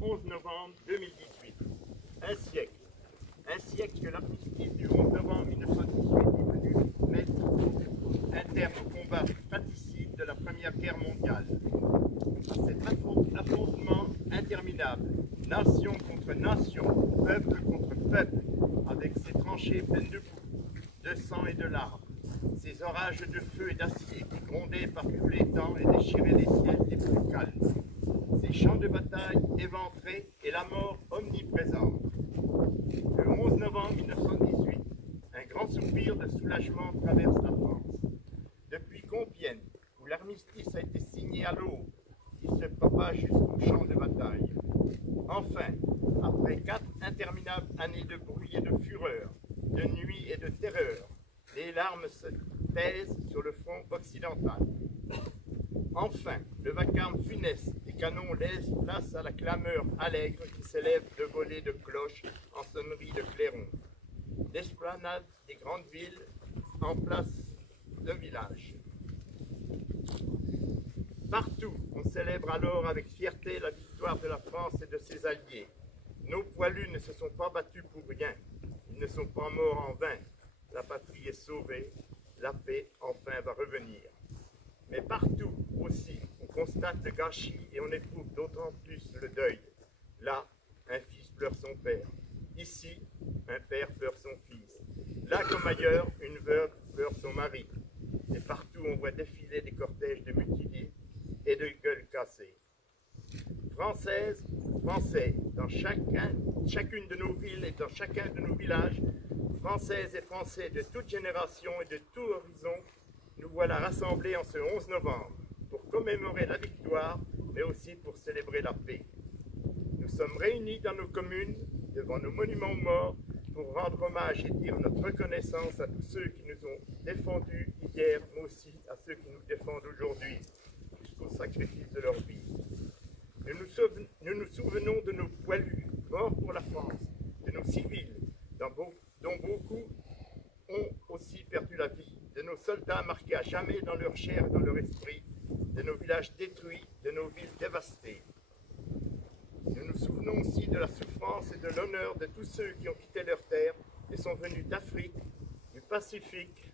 11 novembre 2018. Un siècle. Un siècle que l'armistice du 11 novembre 1918 est venu mettre un terme au combat fratricide de la Première Guerre mondiale. À cet affrontement interminable, nation contre nation, peuple contre peuple, avec ses tranchées pleines de boue, de sang et de larmes, ces orages de feu et d'acier qui grondaient par tous les temps et déchiraient les ciels les plus calmes, ces champs de bataille éventrés et la mort omniprésente. Le 11 novembre 1918, un grand soupir de soulagement traverse la France. Depuis Compiègne, où l'armistice a été signé à l'aube, il se propage jusqu'au champ de bataille. Enfin, après 4 interminables années de bruit et de fureur, de nuit et de terreur, les larmes se taisent sur le front occidental. Enfin, le vacarme funeste des canons laisse place à la clameur allègre qui s'élève de volées de cloches en sonnerie de clairons. L'esplanade des grandes villes en place de villages. Partout, on célèbre alors avec fierté la victoire de la France et de ses alliés. Nos poilus ne se sont pas battus pour rien. Ils ne sont pas morts en vain. La patrie est sauvée. La paix, enfin, va revenir. Mais partout aussi, on constate le gâchis et on éprouve d'autant plus le deuil. Là, un fils pleure son père. Ici, un père pleure son fils. Là comme ailleurs, une veuve pleure son mari. Et partout, on voit défiler des cortèges de mutilés et de gueules cassées. Françaises, Français, dans chacune de nos villes et dans chacun de nos villages, Françaises et Français de toute génération et de tout horizon, nous voilà rassemblés en ce 11 novembre pour commémorer la victoire, mais aussi pour célébrer la paix. Nous sommes réunis dans nos communes, devant nos monuments morts, pour rendre hommage et dire notre reconnaissance à tous ceux qui nous ont défendus hier, mais aussi à ceux qui nous défendent aujourd'hui, jusqu'au sacrifice de leur vie. Nous nous souvenons de nos poilus, morts pour la France, de nos civils, dont beaucoup ont aussi perdu la vie, de nos soldats marqués à jamais dans leur chair et dans leur esprit, de nos villages détruits, de nos villes dévastées. Nous nous souvenons aussi de la souffrance et de l'honneur de tous ceux qui ont quitté leur terre et sont venus d'Afrique, du Pacifique,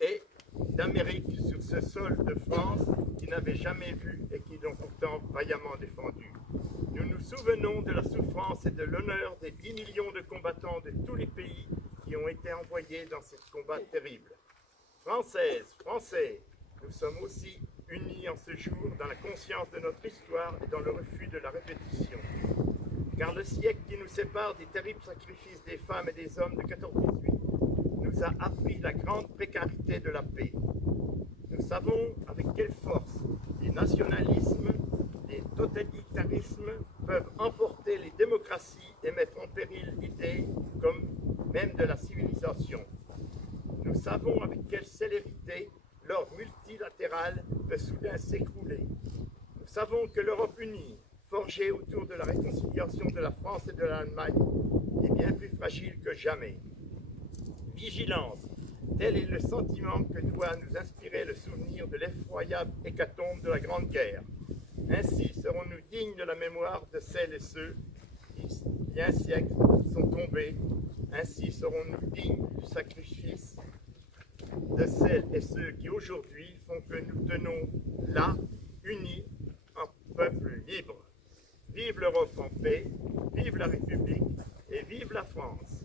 et d'Amérique sur ce sol de France qui n'avaient jamais vu et qui l'ont pourtant vaillamment défendu. Nous nous souvenons de la souffrance et de l'honneur des 10 millions de combattants de tous les pays qui ont été envoyés dans ce combat terrible. Françaises, Français, nous sommes aussi unis en ce jour dans la conscience de notre histoire et dans le refus de la répétition. Car le siècle qui nous sépare des terribles sacrifices des femmes et des hommes de 14-18 nous a appris la grande précarité de la paix. Nous savons avec quelle force les nationalismes, les totalitarismes peuvent emporter les démocraties et mettre en péril l'idée comme même de la civilisation. Nous savons avec quelle célérité l'ordre multilatéral peut soudain s'écrouler. Nous savons que l'Europe unie, forgée autour de la réconciliation de la France et de l'Allemagne, est bien plus fragile que jamais. Vigilance, tel est le sentiment que doit nous inspirer le souvenir de l'effroyable hécatombe de la Grande Guerre. Ainsi serons-nous dignes de la mémoire de celles et ceux qui, il y a un siècle, sont tombés. Ainsi serons-nous dignes du sacrifice de celles et ceux qui aujourd'hui font que nous tenons là, unis, en peuple libre. Vive l'Europe en paix, vive la République et vive la France.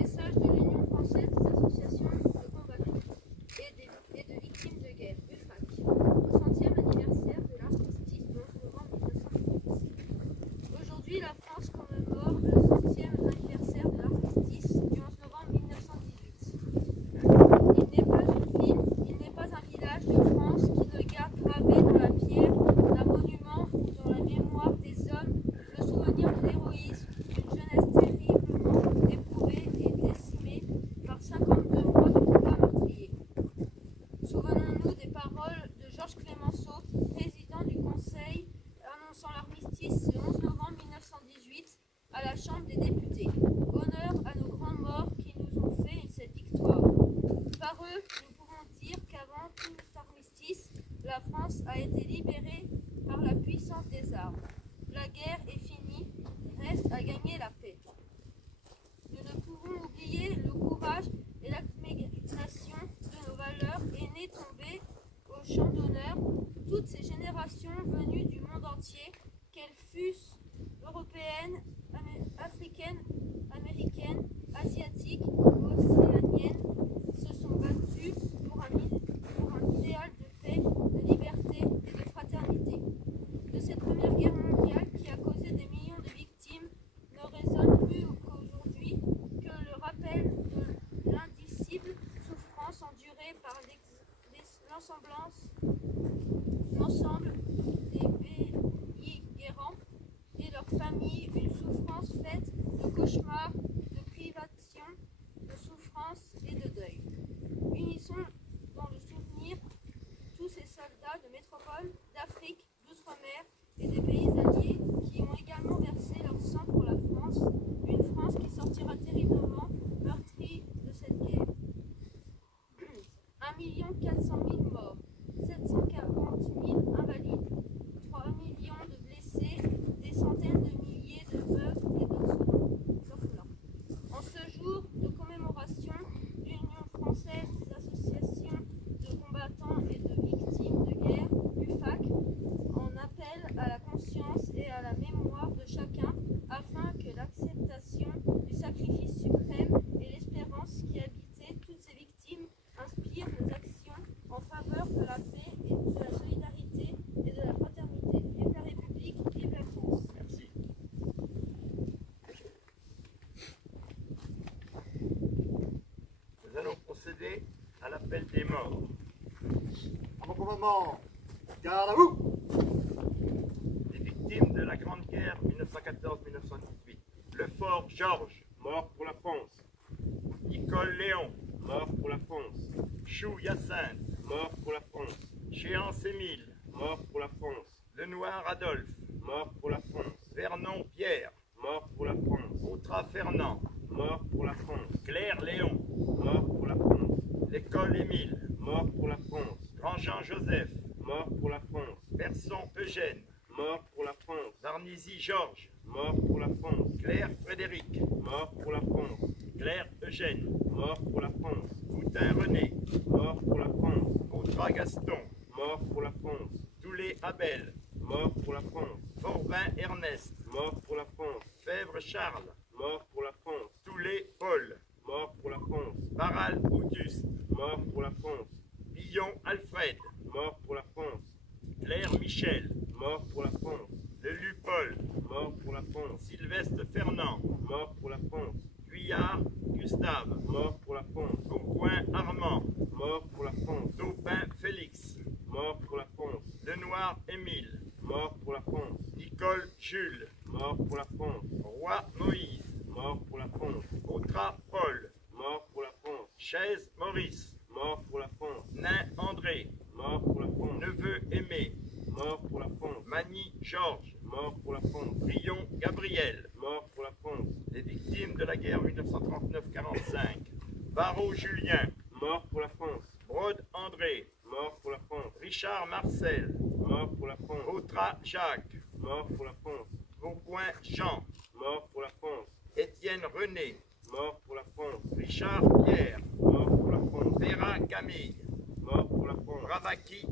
Message de l'Union française des associations de combattants et de victimes de guerre, UFAC, au 100e anniversaire de l'armistice du 11 novembre 1918. Aujourd'hui, la France commémore le 100e anniversaire de l'armistice du 11 novembre 1918. Il n'est pas une ville, il n'est pas un village de France qui ne garde gravé dans la pierre d'un monument ou dans la mémoire des hommes le souvenir de l'héroïsme d'une jeunesse terriblement éprouvée et décimée France a été libérée par la puissance des armes. La guerre est finie, reste à gagner la paix. Nous ne pouvons oublier le courage et l'abnégation de nos valeurs aînées tombées au champ d'honneur. Toutes ces générations venues du monde entier, qu'elles fussent européennes, africaines, américaines, asiatiques ou océaniennes, se sont battues pour un idéal de paix, de liberté et de fraternité. De cette Première Guerre mondiale qui a causé des millions de victimes ne résonne plus qu'aujourd'hui que le rappel de l'indicible souffrance endurée par l'ensemble des belligérants et leurs familles, une souffrance faite de cauchemars, de privations, de souffrances et de deuil. Unissons dans le souvenir tous ces soldats de métropole, d'Afrique, d'outre-mer et des pays alliés qui ont également versé leur sang pour la France, une France qui sortira terriblement meurtrie de cette guerre. 1 400 000 morts, 740 000 invalides, 3 millions de blessés, des centaines de milliers de veuves et d'orphelins. En ce jour de commémoration, l'Union française des associations de combattants et de victimes de guerre, l'UFAC, en appelle à la conscience et à la mémoire de chacun afin que l'acceptation du sacrifice suprême et l'espérance qui habitait toutes ces victimes inspirent nos actions en faveur de la paix et de la solidarité et de la fraternité. Vive la République, vive la France. Merci. Nous allons procéder à l'appel des morts. À mon commandement, garde à vous! Les victimes de la Grande Guerre 1914-1918. Le fort Georges, mort pour la France. Nicole Léon, mort pour la France. Chou Hyacinthe, mort pour la France. Chéance Émile, mort pour la France. Lenoir Adolphe, mort pour la France. Vernon Pierre, mort pour la France. Autras Fernand, mort pour la France. Claire Léon, mort pour la France. L'école Émile, mort pour la France. Grandjean Joseph, mort pour la France. Persson Eugène, mort pour la France. Darnizy Georges, mort pour la France. Claire Frédéric, mort pour la France. Claire Eugène, mort pour la France. Boutin René, mort pour la France. Autras Gaston, mort pour la France. Toulet Abel, mort pour la France. Forbin Ernest, mort pour la France. Fèvre Charles, mort pour la France. Toulet Paul, mort pour la France. Barral Auguste, mort pour la France. Billon Alfred, mort pour la France. Claire Michel, mort pour la France. Lelu Paul, mort pour la France. Sylvestre Fernand, mort pour la France. Guyard Gustave, mort pour la France. Bourgoin Armand, mort pour la France. Taupin Félix, mort pour la France. Lenoir Émile, mort pour la France. Nicole Jules, mort pour la France. Roy Moïse, mort pour la France. Autras Paul, mort pour la France. Chaise Maurice, mort pour la France. Nain André, mort pour la France. Neveu Aimé, mort pour la France. Magny Georges, mort pour la France. Brion Gabriel, mort pour la France. Les victimes de la guerre 1939-45. Barreau Julien, mort pour la France. Brode André, mort pour la France. Richard Marcel, mort pour la France. Autras Jacques, mort pour la France. Bourgoin Jean, mort pour la France. Étienne René, mort pour la France. Richard Pierre, mort pour la France. Vera Camille, mort pour la France. Ravaki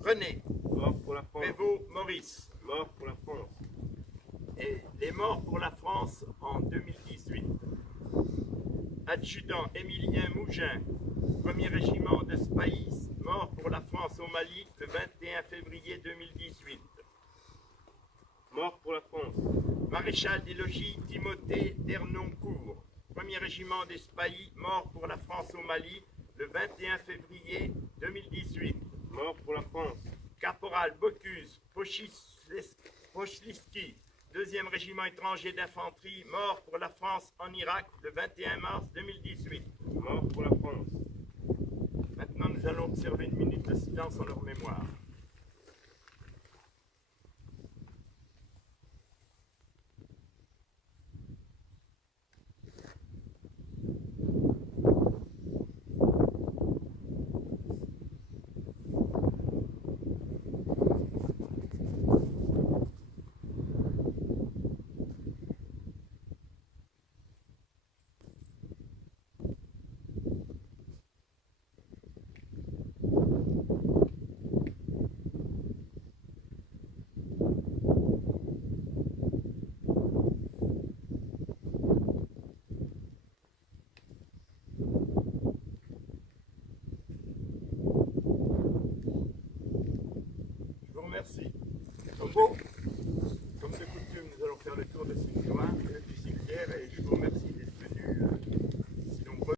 René, mort pour la France. Prévost Maurice, mort pour la France. Et les morts pour la France en 2018. Adjudant Émilien Mougin, 1er régiment de Spaïs, mort pour la France au Mali le 21 février 2018. Mort pour la France. Maréchal des logis Timothée Dernoncourt, 1er régiment des Spahis, mort pour la France au Mali le 21 février 2018. Mort pour la France. Caporal Bocuse Pochliski, 2e régiment étranger d'infanterie, mort pour la France en Irak le 21 mars 2018. Mort pour la France. Maintenant, nous allons observer une minute de silence en leur mémoire. repos. Comme de coutume, nous allons faire le tour de ce victoire.